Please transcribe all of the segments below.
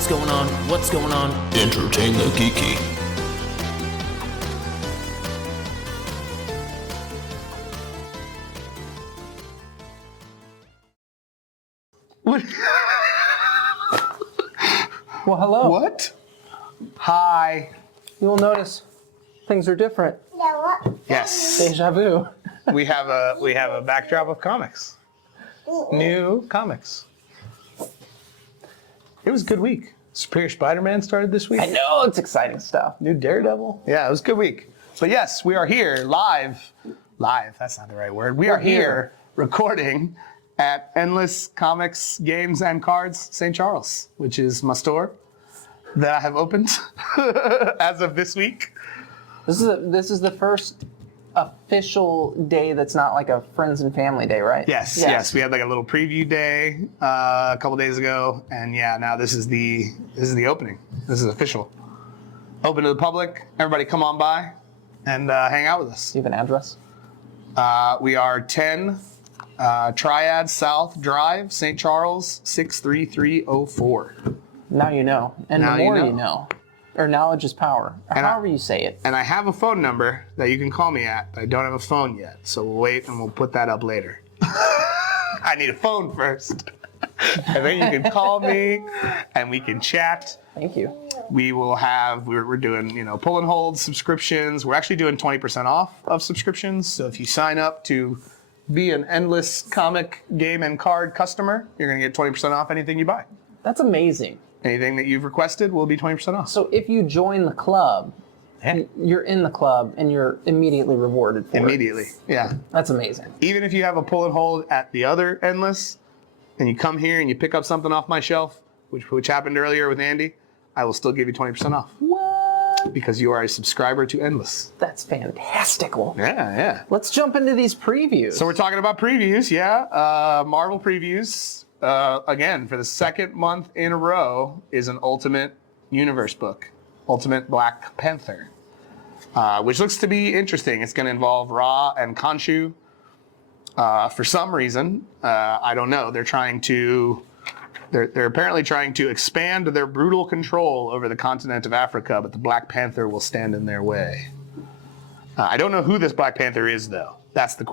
What's going on? What's going on? Entertain the Geeky. Well, hello. What? Hi. You will notice things are different. Yes. Deja vu. We have a backdrop of comics. New comics. It was a good week. Superior Spider-Man started this week. I know, it's exciting stuff. New Daredevil. Yeah, it was a good week. But yes, we are here live. Live, that's not the right word. We are here recording at Endless Comics, Games, and Cards St. Charles, which is my store that I have opened as of this week. This is the first official day that's not like a friends and family day, right? Yes. We had like a little preview day a couple days ago, and yeah, now this is the opening. This is official. Open to the public. Everybody, come on by and hang out with us. Do you have an address? We are 10 Triad South Drive, St. Charles, 63304. Now you know, and Now the more you know. or knowledge is power, or And however you say it. And I have a phone number that you can call me at, but I don't have a phone yet, so we'll wait and we'll put that up later. I need a phone first. And then you can call me and we can chat. Thank you. We will have, we're doing, pull and hold subscriptions. We're actually doing 20% off of subscriptions. So if you sign up to be an Endless Comic, Game, and Card customer, you're going to get 20% off anything you buy. That's amazing. Anything that you've requested will be 20% off. So if you join the club, you're in the club and you're immediately rewarded for it. Immediately, yeah. That's amazing. Even if you have a pull and hold at the other Endless, and you come here and you pick up something off my shelf, which happened earlier with Andy, I will still give you 20% off. What? Because you are a subscriber to Endless. That's fantastical. Yeah. Let's jump into these previews. So we're talking about previews, Marvel previews. Again, for the second month in a row is an Ultimate Universe book, Ultimate Black Panther, which looks to be interesting. It's going to involve Ra and Khonshu. For some reason, I don't know. They're apparently trying to expand their brutal control over the continent of Africa, but the Black Panther will stand in their way. I don't know who this Black Panther is, though. That's the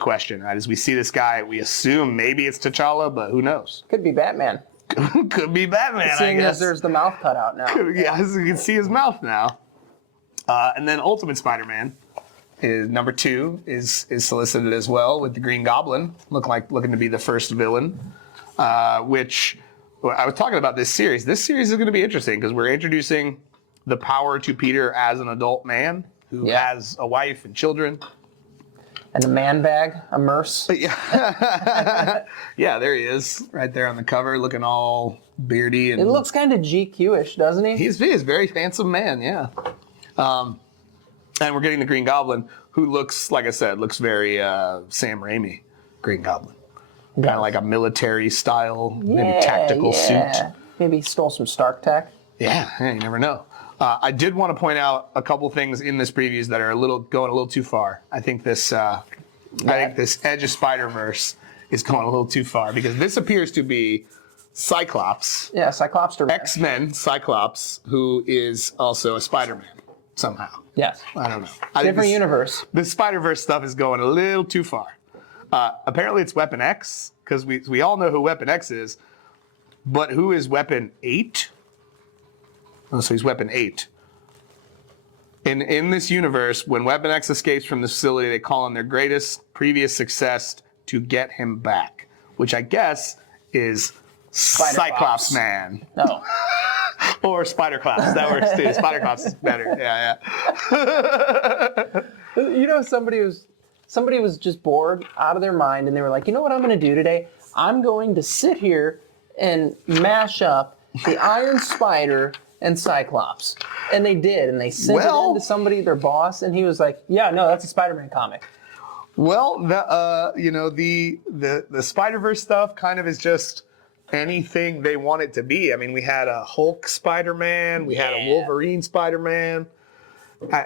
question. Right? As we see this guy, we assume maybe it's T'Challa, but who knows? Could be Batman. Could be Batman, Seeing I guess. as there's the mouth cut out now. Yeah, as you can see his mouth now. And then Ultimate Spider-Man is number 2 is solicited as well with the Green Goblin, looking to be the first villain. Which I was talking about this series. This series is going to be interesting because we're introducing the power to Peter as an adult man who has a wife and children. And a man bag, a merce. Yeah, there he is, right there on the cover, looking all beardy. And It looks kind of GQ-ish, doesn't he? He's a very handsome man, yeah. And we're getting the Green Goblin, who looks, like I said, very Sam Raimi Green Goblin. Kind of like a military style, maybe tactical suit. Maybe he stole some Stark tech. Yeah, you never know. I did want to point out a couple things in this previews that are going a little too far. I think this Edge of Spider-Verse is going a little too far because this appears to be Cyclops. Yeah, Cyclops. X-Men Cyclops, who is also a Spider-Man somehow. Yes. I don't know. Different universe. The Spider-Verse stuff is going a little too far. Apparently it's Weapon X, because we all know who Weapon X is, but who is Weapon 8? Oh, so he's Weapon 8. In this universe, when Weapon X escapes from the facility, they call on their greatest previous success to get him back, which I guess is Cyclops Man. No. Or Spider-Clops. That works too. Spider-Clops is better. Yeah. Somebody was just bored out of their mind, and they were like, you know what I'm going to do today? I'm going to sit here and mash up the Iron Spider and Cyclops. And they did, and they sent it in to somebody, their boss, and he was like, yeah, no, that's a Spider-Man comic. Well, the Spider-Verse stuff kind of is just anything they want it to be. I mean, we had a Hulk Spider-Man, we had a Wolverine Spider-Man.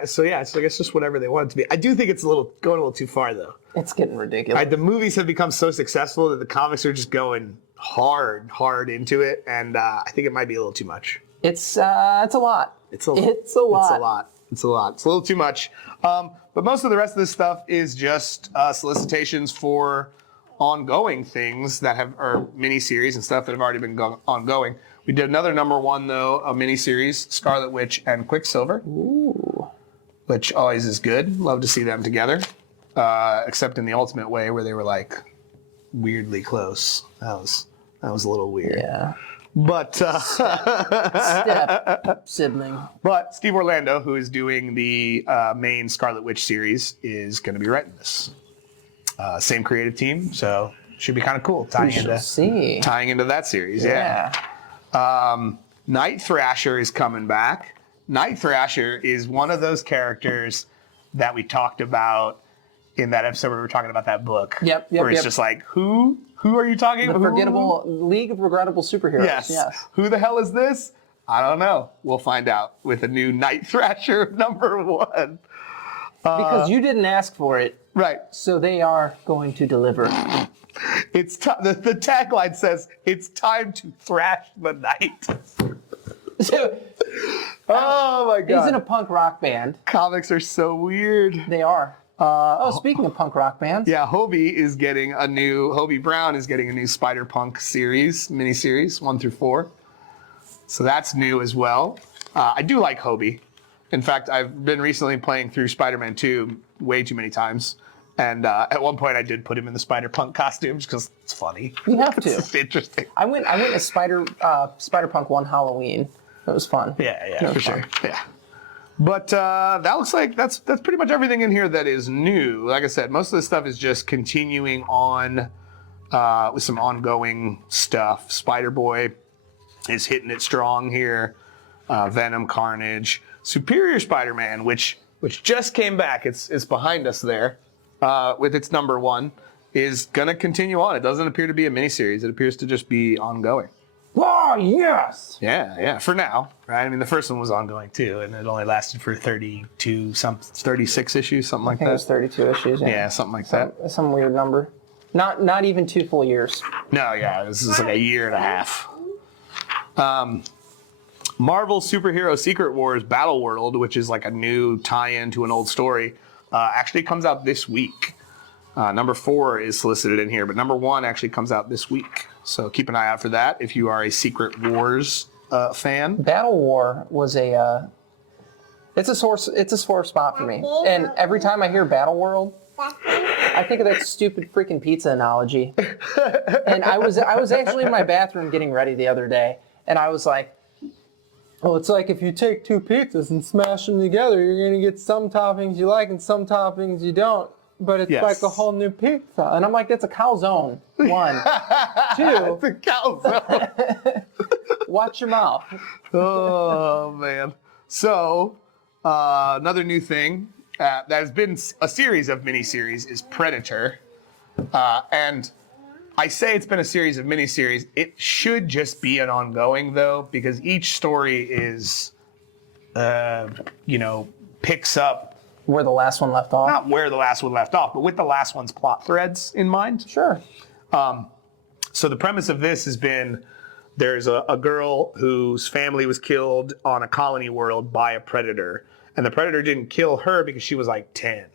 So yeah, so I guess just whatever they want it to be. I do think it's going a little too far though. It's getting ridiculous. The movies have become so successful that the comics are just going hard into it, and I think it might be a little too much. It's a lot. It's a lot. It's a little too much. But most of the rest of this stuff is just solicitations for ongoing things that are miniseries and stuff that have already been ongoing. We did another #1 though, a miniseries, Scarlet Witch and Quicksilver. Ooh. Which always is good. Love to see them together. Except in the Ultimate Way where they were like weirdly close. That was a little weird. Yeah. But Step sibling. But Steve Orlando, who is doing the main Scarlet Witch series, is going to be writing this. Same creative team, so should be kind of cool tying into that series. Yeah. Night Thrasher is coming back. Night Thrasher is one of those characters that we talked about in that episode where we were talking about that book. Yep. Where it's just like, who are you talking about? Forgettable League of Regrettable Superheroes. Yes. Who the hell is this? I don't know. We'll find out with a new Night Thrasher #1. Because you didn't ask for it. Right. So they are going to deliver. It's the tagline says, "It's time to thrash the night." Oh my god. He's in a punk rock band. Comics are so weird. They are. Speaking of punk rock bands. Yeah, Hobie Brown is getting a new Spider-Punk miniseries, 1 through 4. So that's new as well. I do like Hobie. In fact, I've been recently playing through Spider-Man 2 way too many times. And at one point I did put him in the Spider-Punk costumes because it's funny. You have to. It's interesting. I went as Spider-Punk one Halloween. It was fun. Yeah, for sure. Yeah. But that looks like that's pretty much everything in here that is new. Like I said, most of the stuff is just continuing on with some ongoing stuff. Spider-Boy is hitting it strong here. Venom, Carnage, Superior Spider-Man, which just came back. It's behind us there with its #1, is gonna continue on. It doesn't appear to be a miniseries. It appears to just be ongoing. Oh, yes! Yeah, for now, right? I mean, the first one was ongoing too, and it only lasted for 36 issues, something like I think it was 32 issues. Yeah, something like that. Some weird number. Not even 2 full years. No, yeah, this is like a year and a half. Marvel Superhero Secret Wars Battle World, which is like a new tie-in to an old story, actually comes out this week. #4 is solicited in here, but #1 actually comes out this week. So keep an eye out for that if you are a Secret Wars fan. Battle War was it's a sore spot for me. And every time I hear Battle World, I think of that stupid freaking pizza analogy. And I was actually in my bathroom getting ready the other day, and I was like, well, it's like if you take 2 pizzas and smash them together, you're going to get some toppings you like and some toppings you don't. But it's like a whole new pizza. And I'm like, that's a calzone. 1. 2. It's a calzone. Watch your mouth. Oh, man. So, another new thing that has been a series of miniseries is Predator. And I say it's been a series of miniseries. It should just be an ongoing, though, because each story is, picks up where the last one left off. Not where the last one left off, but with the last one's plot threads in mind. Sure. So the premise of this has been there's a girl whose family was killed on a colony world by a predator. And the predator didn't kill her because she was like 10.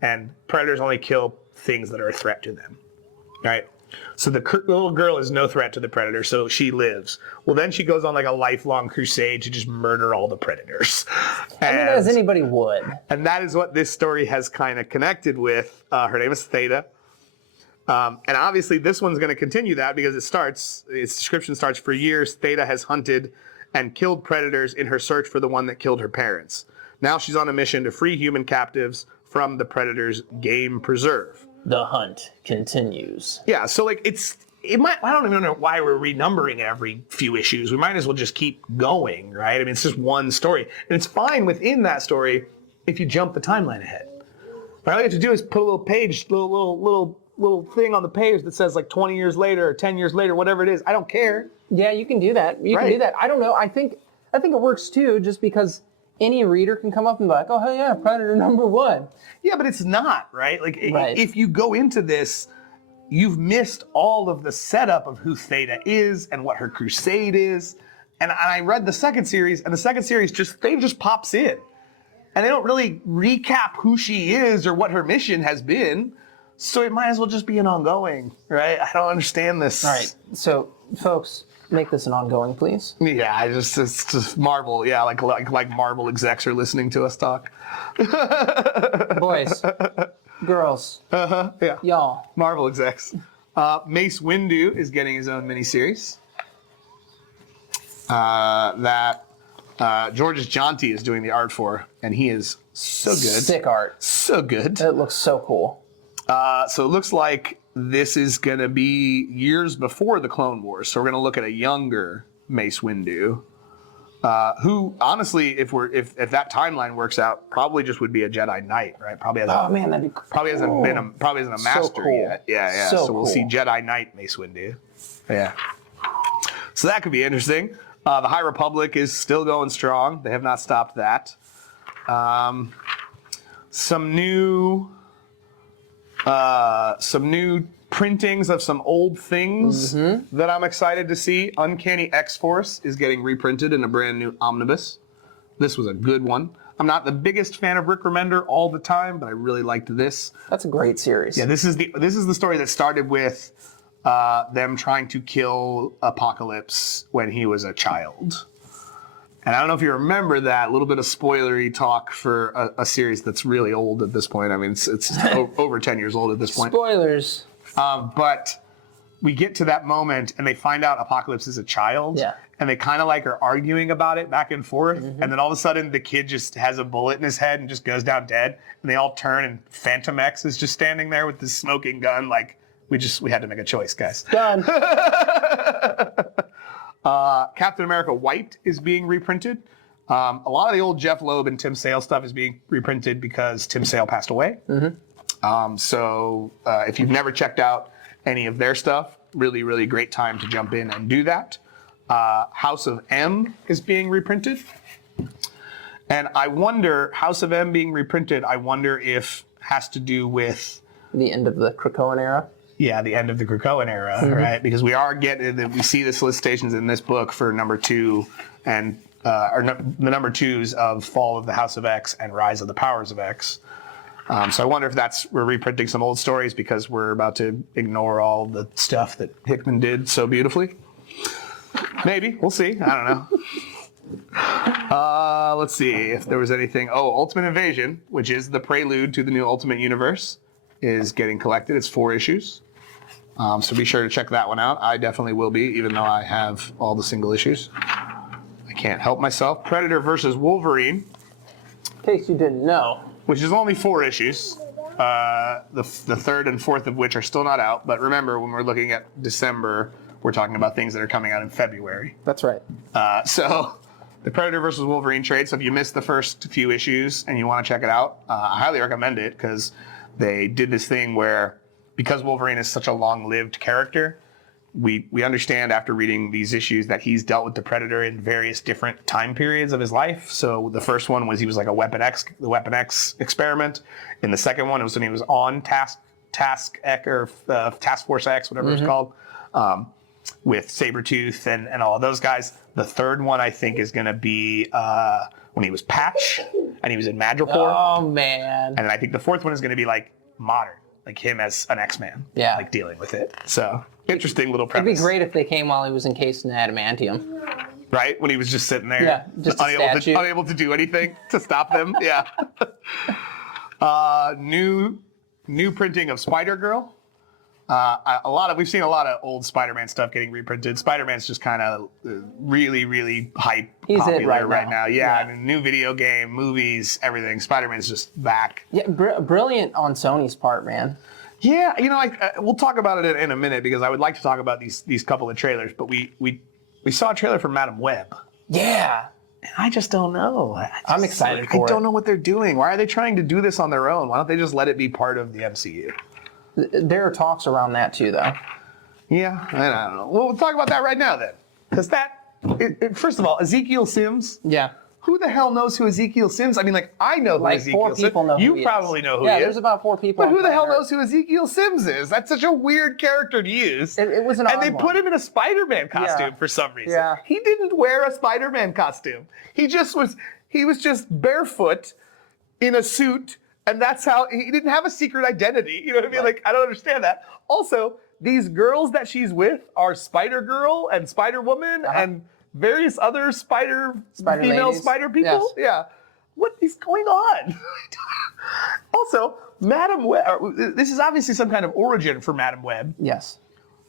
And predators only kill things that are a threat to them. Right? So the little girl is no threat to the predator, so she lives. Well, then she goes on like a lifelong crusade to just murder all the predators. I mean, as anybody would. And that is what this story has kind of connected with. Her name is Theta. And obviously this one's going to continue that because its description starts, for years, Theta has hunted and killed predators in her search for the one that killed her parents. Now she's on a mission to free human captives from the predator's game preserve. The hunt continues. Yeah, so like I don't even know why we're renumbering every few issues. We might as well just keep going, right? I mean, it's just one story. And it's fine within that story if you jump the timeline ahead. But all you have to do is put a little page, little thing on the page that says like 20 years later or 10 years later, whatever it is. I don't care. Yeah, you can do that. You can do that. I don't know. I think it works too, just because any reader can come up and be like, oh, hell yeah, Predator #1. Yeah, but it's not, right? Like, Right. if you go into this, you've missed all of the setup of who Theta is and what her crusade is. And I read the second series, and the second series just pops in. And they don't really recap who she is or what her mission has been. So it might as well just be an ongoing, right? I don't understand this. All right, so folks, make this an ongoing, please. Yeah, it's just Marvel. Yeah, like Marvel execs are listening to us talk. Boys, girls, Yeah. y'all. Marvel execs. Mace Windu is getting his own miniseries. That Georges Jonti is doing the art for, and he is so good. Sick art. So good. It looks so cool. So it looks like this is going to be years before the Clone Wars. So we're going to look at a younger Mace Windu, who honestly, if that timeline works out, probably just would be a Jedi Knight, right? Probably hasn't. Oh man, that'd be cool. Probably isn't a master cool. yet. Yeah. So So we'll cool. see Jedi Knight Mace Windu. Yeah. So that could be interesting. The High Republic is still going strong. They have not stopped that. Some new printings of some old things that I'm excited to see. Uncanny X-Force is getting reprinted in a brand new omnibus. This was a good one. I'm not the biggest fan of Rick Remender all the time, but I really liked this. That's a great series. Yeah, this is the story that started with them trying to kill Apocalypse when he was a child. And I don't know if you remember that little bit of spoilery talk for a series that's really old at this point. I mean, it's over 10 years old at this point. Spoilers. But we get to that moment and they find out Apocalypse is a child. Yeah. And they kind of like are arguing about it back and forth. And then all of a sudden the kid just has a bullet in his head and just goes down dead. And they all turn and Phantom X is just standing there with this smoking gun. Like, we had to make a choice, guys. Done. Captain America White is being reprinted. A lot of the old Jeff Loeb and Tim Sale stuff is being reprinted because Tim Sale passed away. So if you've never checked out any of their stuff, really, really great time to jump in and do that. House of M is being reprinted. And I wonder, House of M being reprinted, I wonder if has to do with The end of the Krakoan era. Yeah, the end of the Krakoan era, right? Because we see the solicitations in this book for number 2 and the number 2s of Fall of the House of X and Rise of the Powers of X. So I wonder if we're reprinting some old stories because we're about to ignore all the stuff that Hickman did so beautifully. Maybe, we'll see. I don't know. Let's see if there was anything. Oh, Ultimate Invasion, which is the prelude to the new Ultimate Universe, is getting collected. It's 4 issues. So be sure to check that one out. I definitely will be, even though I have all the single issues. I can't help myself. Predator versus Wolverine, In case you didn't know. which is only 4 issues. The third and fourth of which are still not out. But remember, when we're looking at December, we're talking about things that are coming out in February. That's right. So the Predator versus Wolverine trade. So if you missed the first few issues and you want to check it out, I highly recommend it because they did this thing where, because Wolverine is such a long-lived character, we understand after reading these issues that he's dealt with the Predator in various different time periods of his life. So the first one was he was like the Weapon X experiment. In the second one, it was when he was on Task Force X, whatever it's called, with Sabretooth and all of those guys. The third one, I think, is going to be when he was Patch and he was in Madripoor. Oh man. And I think the fourth one is going to be like modern, like him as an X-Man, Yeah. like dealing with it. So interesting little It'd premise. be great if they came while he was encased in adamantium. Right? When he was just sitting there, Yeah, just a statue. unable to do anything to stop them. Yeah. New printing of Spider-Girl. We've seen a lot of old Spider-Man stuff getting reprinted. Spider-Man's just kind of really, really He's it popular right now. Yeah, Yeah. I mean, new video game, movies, everything. Spider-Man's just back. Yeah, brilliant on Sony's part, man. Yeah, we'll talk about it in a minute because I would like to talk about these couple of trailers. But we saw a trailer for Madam Web. Yeah. And I just don't know. I'm excited for it. I don't know what they're doing. Why are they trying to do this on their own? Why don't they just let it be part of the MCU? There are talks around that too, though. Yeah, I don't know. Well, we'll talk about that right now then. Because first of all, Ezekiel Sims, Yeah. who the hell knows who Ezekiel Sims? I mean, like, I know who Like Ezekiel 4 Sims. people know who You he probably is. know who Yeah, he is. there's about 4 people. But on who the hell planet knows who Ezekiel Sims is? That's such a weird character to use. It was an and odd they one. put him in a Spider-Man costume Yeah. for some reason. Yeah. He didn't wear a Spider-Man costume. He was just barefoot in a suit, and that's how he didn't have a secret identity. You know what I mean? Right. Like, I don't understand that. Also, these girls that she's with are Spider-Girl and Spider-Woman and various other Spider female ladies. spider people. Yes. Yeah. What is going on? Also, Madam Web, this is obviously some kind of origin for Madam Web, Yes.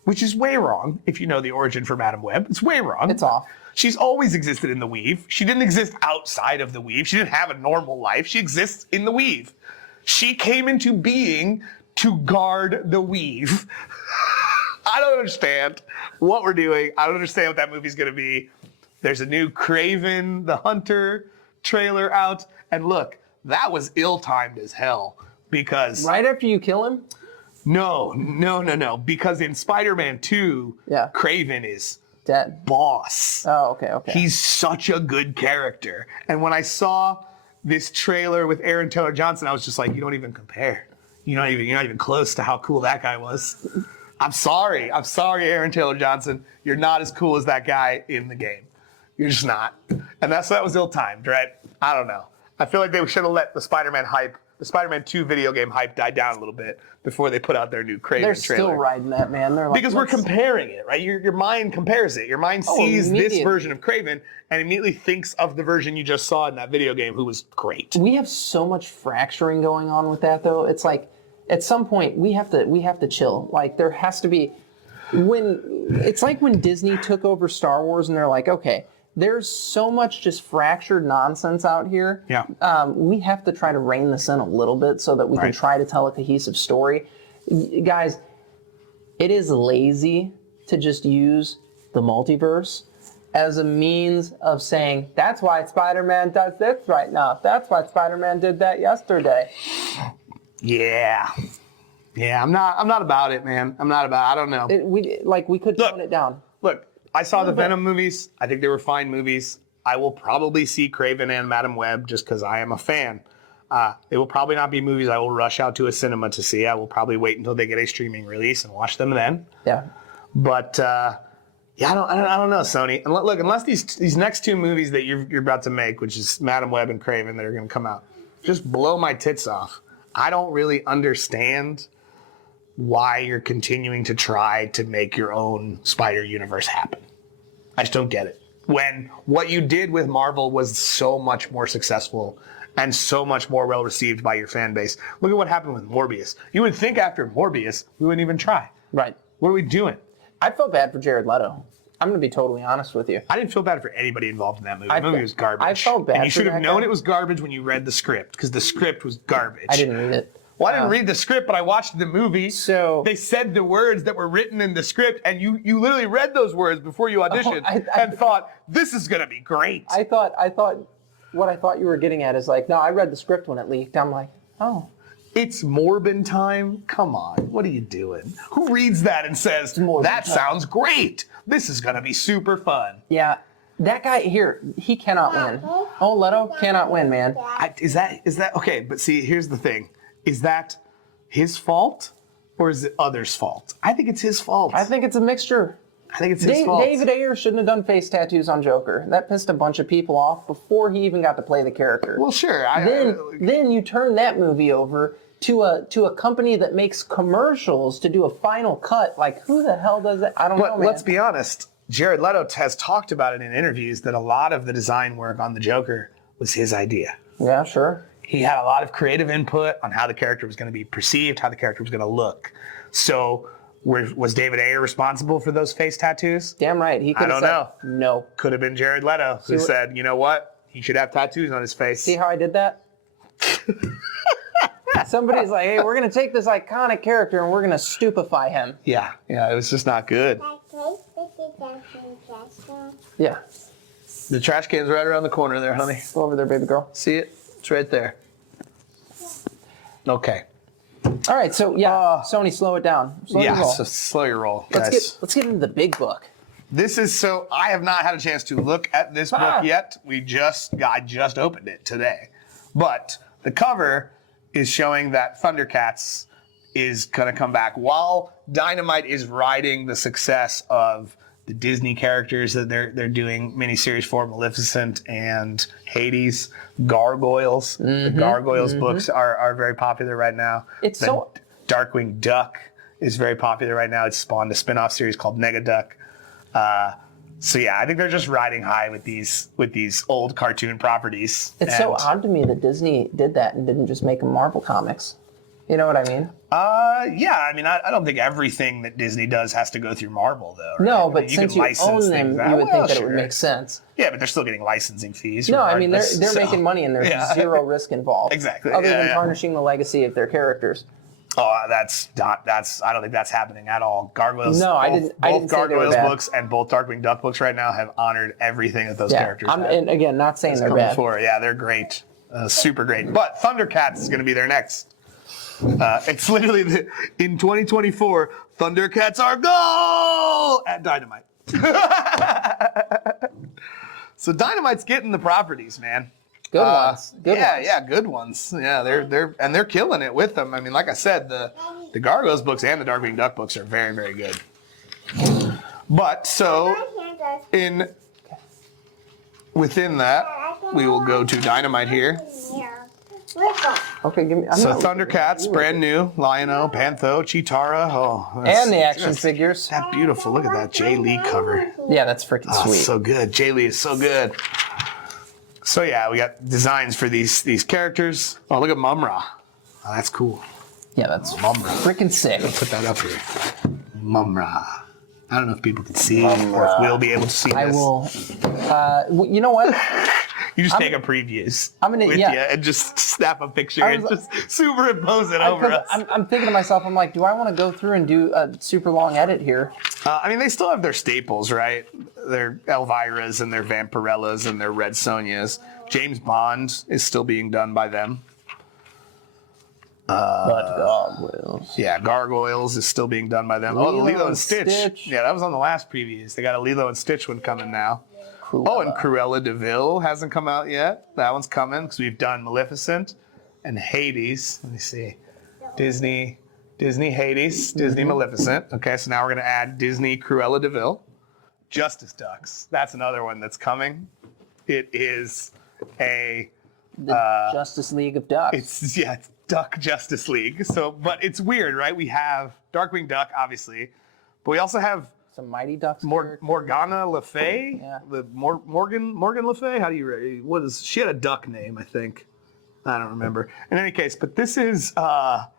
which is way wrong if you know the origin for Madam Web. It's way wrong. It's off. She's always existed in the weave. She didn't exist outside of the weave. She didn't have a normal life. She exists in the weave. She came into being to guard the weave. I don't understand what we're doing. I don't understand what that movie's going to be. There's a new Kraven the Hunter trailer out. And look, that was ill-timed as hell because... Right after you kill him? No. Because in Spider-Man 2, Yeah. Kraven is Dead. boss. Oh, okay. He's such a good character. And when I saw this trailer with Aaron Taylor Johnson, I was just like, you don't even compare. You're not even close to how cool that guy was. I'm sorry, Aaron Taylor Johnson. You're not as cool as that guy in the game. You're just not. And that was ill-timed, right? I don't know. I feel like they should have let the Spider-Man 2 video game hype die down a little bit before they put out their new Kraven They're trailer. still riding that, man. They're like, Because we're comparing it, right? Your mind compares it. Your mind sees this immediately. version of Kraven and immediately thinks of the version you just saw in that video game, who was great. We have so much fracturing going on with that, though. It's like, at some point, we have to chill. Like, there has to be... It's like when Disney took over Star Wars and they're like, okay, there's so much just fractured nonsense out here. Yeah. We have to try to rein this in a little bit so that we can Right. try to tell a cohesive story. Guys, it is lazy to just use the multiverse as a means of saying, that's why Spider-Man does this right now. That's why Spider-Man did that yesterday. Yeah. I'm not about it, man. I don't know. We could tone it down. Look, I saw the bit. Venom movies. I think they were fine movies. I will probably see Kraven and Madam Web just because I am a fan. They will probably not be movies I will rush out to a cinema to see. I will probably wait until they get a streaming release and watch them then. Yeah. But I don't know, Sony. And look, unless these next 2 movies that you're about to make, which is Madam Web and Kraven, that are going to come out, just blow my tits off. I don't really understand why you're continuing to try to make your own Spider Universe happen. I just don't get it. When what you did with Marvel was so much more successful and so much more well received by your fan base. Look at what happened with Morbius. You would think after Morbius, we wouldn't even try. Right. What are we doing? I felt bad for Jared Leto. I'm going to be totally honest with you. I didn't feel bad for anybody involved in that movie. The movie was garbage. I felt bad And you for should have that known guy. it was garbage when you read the script, because the script was garbage. I didn't read it. Well, I didn't read the script, but I watched the movie. So- they said the words that were written in the script, and you literally read those words before you auditioned and thought, this is going to be great. I thought what I thought you were getting at is like, no, I read the script when it leaked. I'm like, oh. It's Morbin time? Come on, what are you doing? Who reads that and says, Morbin that time. sounds great. This is going to be super fun. Yeah. That guy here, he cannot win. Oh, Leto cannot win, man. Is that okay? But see, here's the thing: is that his fault or is it others' fault? I think it's his fault. I think it's a mixture. I think it's his fault. David Ayer shouldn't have done face tattoos on Joker. That pissed a bunch of people off before he even got to play the character. Well, sure. Then you turn that movie over to a company that makes commercials to do a final cut. Like, who the hell does that? I don't know, But man. let's be honest. Jared Leto has talked about it in interviews that a lot of the design work on the Joker was his idea. Yeah, sure. He had a lot of creative input on how the character was going to be perceived, how the character was going to look. So was David Ayer responsible for those face tattoos? Damn right. He could have don't said no. Could have been Jared Leto who said, you know what? He should have tattoos on his face. See how I did that? Somebody's like, hey, we're going to take this iconic character and we're going to stupefy him. Yeah, it was just not good. Yeah. The trash can's right around the corner there, honey. Go over there, baby girl. See it? It's right there. Okay. All right, so Sony, slow it down. Slow your roll. So slow your roll, guys. Let's get into the big book. This is so. I have not had a chance to look at this book yet. I just opened it today, but the cover is showing that Thundercats is gonna come back while Dynamite is riding the success of the Disney characters that they're doing miniseries for, Maleficent and Hades. Gargoyles. The Gargoyles books are very popular right now. Darkwing Duck is very popular right now. It's spawned a spin-off series called Negaduck. So yeah, I think they're just riding high with these old cartoon properties. It's so odd to me that Disney did that and didn't just make them Marvel comics. You know what I mean? Yeah. I mean, I don't think everything that Disney does has to go through Marvel, though. Right? No, but since you own them, you would think that it would make sense. Yeah, but they're still getting licensing fees. No, I mean they're making money and there's zero risk involved. Exactly. Other than tarnishing the legacy of their characters. Oh, that's I don't think that's happening at all. Gargoyles. No, I didn't. Both Gargoyles books and both Darkwing Duck books right now have honored everything that those characters have. And again, not saying they're bad. Yeah, they're great, super great. But Thundercats is going to be their next. It's literally in 2024. Thundercats are goal at Dynamite. So Dynamite's getting the properties, man. Good ones. Good ones. Yeah, good ones. Yeah, they're killing it with them. I mean, like I said, the Gargoyles books and the Darkwing Duck books are very, very good. But so within that, we will go to Dynamite here. Okay, give me. So Thundercats, brand new, Lion-O, Pantho, Cheetara. Oh, and the action figures. That beautiful. Look at that Jay Lee cover. Yeah, that's freaking sweet. So good. Jay Lee is so good. So yeah, we got designs for these characters. Oh, look at Mumra. Oh, that's cool. Yeah, that's Mumra. Freaking sick. Put that up here. Mumra. I don't know if people can see or if we'll be able to see this. I will. You know what? You just take a previews with you and just snap a picture and just superimpose it over us. I'm thinking to myself, I'm like, do I want to go through and do a super long edit here? I mean, they still have their staples, right? Their Elviras and their Vampirellas and their Red Sonjas. James Bond is still being done by them. But Gargoyles. Yeah, Gargoyles is still being done by them. Lilo and Stitch. Yeah, that was on the last previews. They got a Lilo and Stitch one coming now. Cruella. Oh, and Cruella de Vil hasn't come out yet. That one's coming because we've done Maleficent and Hades. Let me see. Disney Hades, Disney Maleficent. Okay, so now we're going to add Disney Cruella de Vil. Justice Ducks. That's another one that's coming. It is the Justice League of Ducks. It's Duck Justice League. So, but it's weird, right? We have Darkwing Duck, obviously, but we also have some Mighty Ducks. Morgana Le Fay. Yeah. Morgan Le Fay. How do you? She had a duck name, I think. I don't remember. In any case, but this is. What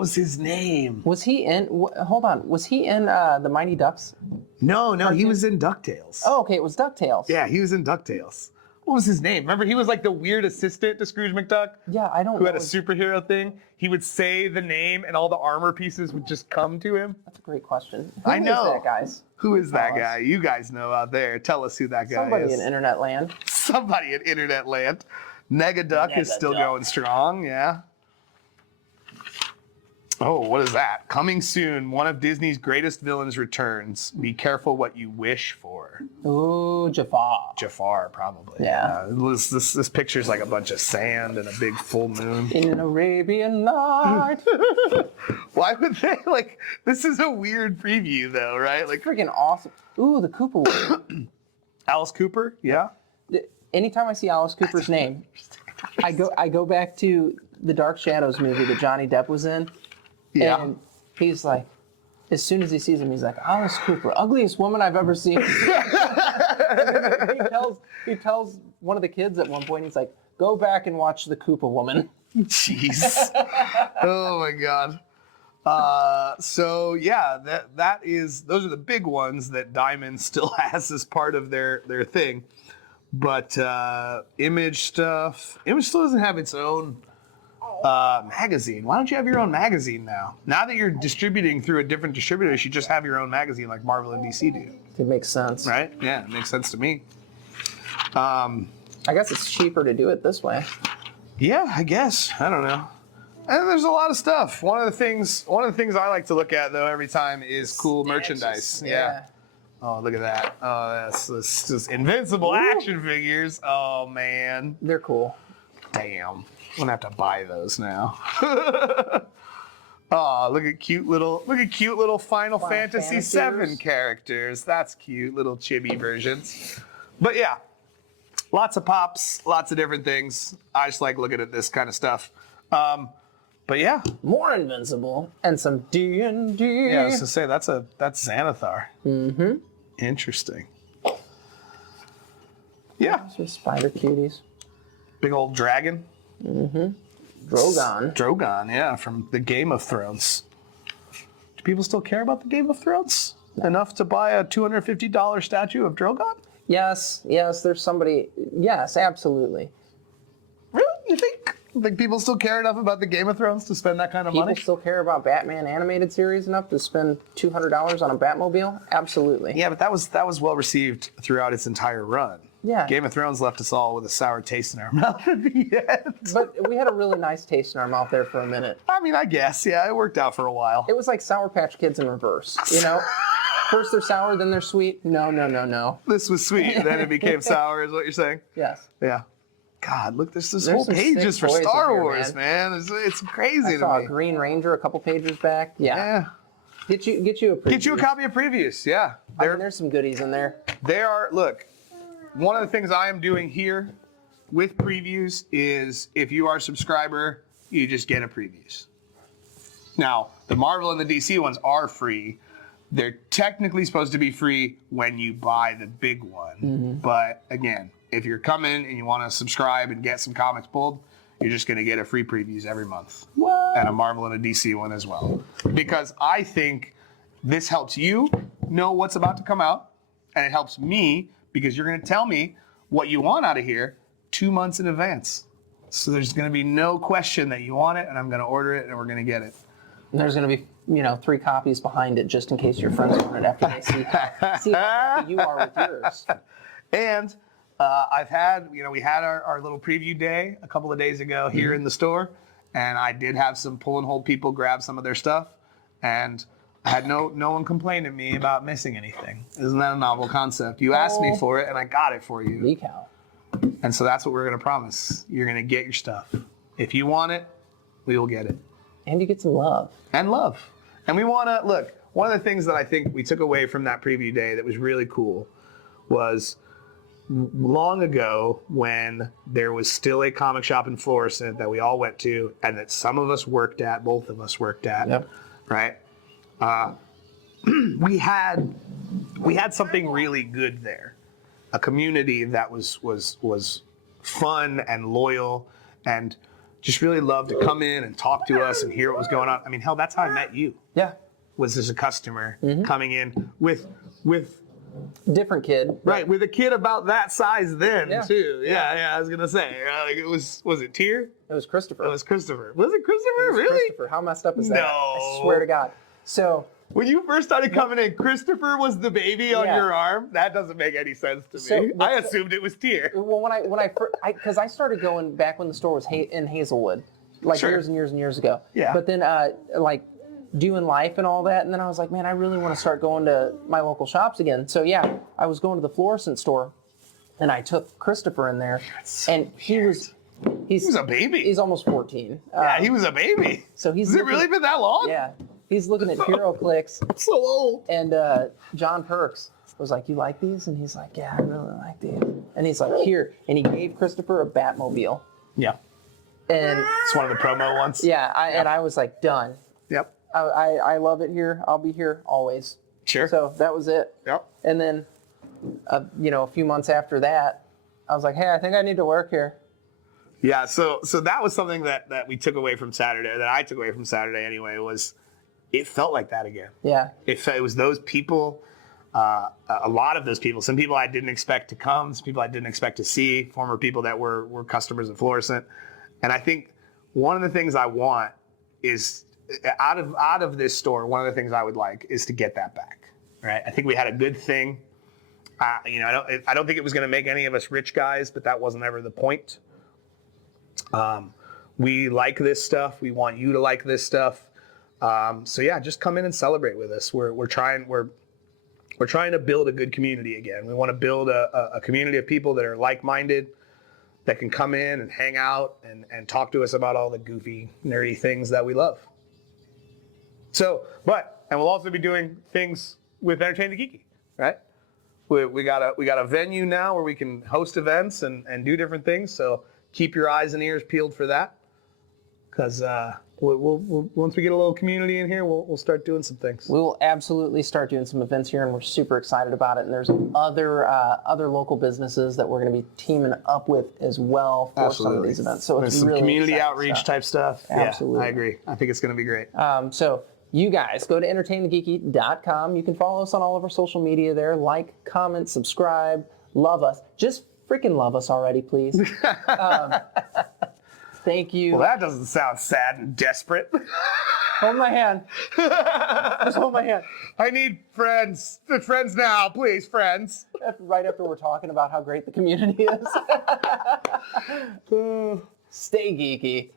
was his name? Was he in? Hold on. Was he in the Mighty Ducks? No, he was in DuckTales. Oh, okay. It was DuckTales. Yeah, he was in DuckTales. What was his name? Remember, he was like the weird assistant to Scrooge McDuck. Yeah, I don't know. Who had a superhero thing. He would say the name and all the armor pieces would just come to him. That's a great question. I know. Who is that, guys? Who is that guy? You guys know out there. Tell us who that guy Somebody is. in internet land. Somebody in internet land. Negaduck is still going strong, yeah. Oh, what is that? Coming soon, one of Disney's greatest villains returns. Be careful what you wish for. Ooh, Jafar. Jafar, probably. Yeah. This picture's like a bunch of sand and a big full moon. In an Arabian night. Why would they, this is a weird preview though, right? Like, freaking awesome. Ooh, the Cooper one. Alice Cooper, yeah. Anytime I see Alice Cooper's name, I go back to the Dark Shadows movie that Johnny Depp was in. Yeah. And he's like, as soon as he sees him, he's like, Alice Cooper, ugliest woman I've ever seen. he tells one of the kids at one point, he's like, go back and watch the Koopa woman. Jeez. Oh my God. So yeah, those are the big ones that Diamond still has as part of their thing. But Image still doesn't have its own magazine. Why don't you have your own magazine now? Now that you're distributing through a different distributor, you should just have your own magazine like Marvel and DC do. It makes sense. Right? Yeah, it makes sense to me. I guess it's cheaper to do it this way. Yeah, I guess. I don't know. And there's a lot of stuff. One of the things I like to look at though every time is cool merchandise. Yeah. Oh, look at that. Oh, that's just invincible action figures. Oh, man. They're cool. Damn. I'm gonna have to buy those now. Oh, look at cute little Final Fantasy VII characters. That's cute, little chibi versions. But yeah, lots of pops, lots of different things. I just like looking at this kind of stuff. But yeah, more Invincible and some D&D. Yeah, I was gonna say that's Xanathar. Mm-hmm. Interesting. Yeah. Some spider cuties. Big old dragon. Mm-hmm. Drogon, yeah, from the Game of Thrones. Do people still care about the Game of Thrones enough to buy a $250 statue of Drogon? Yes, there's somebody. Yes, absolutely. Really? You think people still care enough about the Game of Thrones to spend that kind of money? People still care about Batman animated series enough to spend $200 on a Batmobile? Absolutely. Yeah, but that was well received throughout its entire run. Yeah. Game of Thrones left us all with a sour taste in our mouth at the end. But we had a really nice taste in our mouth there for a minute. I mean, I guess, yeah, it worked out for a while. It was like Sour Patch Kids in reverse, you know? First they're sour, then they're sweet. No. This was sweet, then it became sour, is what you're saying? Yes. Yeah. God, look, there's There's whole some pages sick for toys Star in here, Wars, man. It's crazy I saw to a me. Green Ranger a couple pages back. Yeah. Get you a preview. Get you a copy of previews, yeah. I mean, there's some goodies in there. Look, one of the things I am doing here with previews is if you are a subscriber, you just get a previews. Now, the Marvel and the DC ones are free. They're technically supposed to be free when you buy the big one. Mm-hmm. But again, if you're coming and you want to subscribe and get some comics pulled, you're just going to get a free previews every month. What? And a Marvel and a DC one as well. Because I think this helps you know what's about to come out. And it helps me because you're going to tell me what you want out of here 2 months in advance. So there's going to be no question that you want it, and I'm going to order it, and we're going to get it. And there's going to be, 3 copies behind it just in case your friends want it after they see how happy you are with yours. And we had our little preview day a couple of days ago here in the store, and I did have some pull and hold people grab some of their stuff, and I had no one complain to me about missing anything. Isn't that a novel concept? You asked me for it, and I got it for you. Decal. And so that's what we're going to promise. You're going to get your stuff. If you want it, we will get it. And you get some love. And love. And we want to, look, one of the things that I think we took away from that preview day that was really cool was long ago when there was still a comic shop in Florissant that we all went to and that some of us worked at, both of us worked at, yep. Right? We had something really good there. A community that was fun and loyal and just really loved to come in and talk to us and hear what was going on. I mean, hell, that's how I met you. Yeah. Was as a customer coming in with different kid. Right, with a kid about that size then too. Yeah, I was gonna say, like was it Tyr? It was Christopher. Was it Christopher? Really? Christopher. How messed up is that? No. I swear to God. So when you first started coming in, Christopher was the baby on your arm. That doesn't make any sense to me. I assumed it was Tyr. Well, because I started going back when the store was in Hazelwood, like years and years and years ago. Yeah. But then doing life and all that, and then I was like, man, I really want to start going to my local shops again. So yeah, I was going to the Florissant store, and I took Christopher in there, and he was a baby. He's almost 14. Yeah, he was a baby. So he's. Has it really been that long? Yeah. He's looking at HeroClix. I'm so old. And John Perks was like, you like these? And he's like, yeah, I really like these. And he's like, here. And he gave Christopher a Batmobile. Yeah. And it's one of the promo ones. Yeah, and I was like, done. Yep. I love it here. I'll be here always. Sure. So that was it. Yep. And then, a few months after that, I was like, hey, I think I need to work here. Yeah, so that was something that we took away from Saturday, that I took away from Saturday anyway, was it felt like that again. Yeah. It was those people, a lot of those people, some people I didn't expect to come, some people I didn't expect to see, former people that were customers at Florissant. And I think one of the things I want is, out of this store, one of the things I would like is to get that back, right? I think we had a good thing. I don't think it was going to make any of us rich guys, but that wasn't ever the point. We like this stuff. We want you to like this stuff. So yeah, just come in and celebrate with us. We're we're trying to build a good community again. We want to build a community of people that are like-minded, that can come in and hang out and talk to us about all the goofy, nerdy things that we love. So, and we'll also be doing things with Entertain the Geeky, right? We got a venue now where we can host events and do different things. So keep your eyes and ears peeled for that, because we'll once we get a little community in here, we'll start doing some things. We will absolutely start doing some events here, and we're super excited about it. And there's other local businesses that we're going to be teaming up with as well for some of these events. So it's some really community exciting outreach stuff. type stuff. Absolutely. Yeah, I agree. I think it's going to be great. So you guys go to entertainthegeeky.com. You can follow us on all of our social media there. Like, comment, subscribe, love us. Just freaking love us already, please. Thank you. Well, that doesn't sound sad and desperate. Hold my hand. Just hold my hand. I need friends. Friends now, please, friends. Right after we're talking about how great the community is. Stay geeky.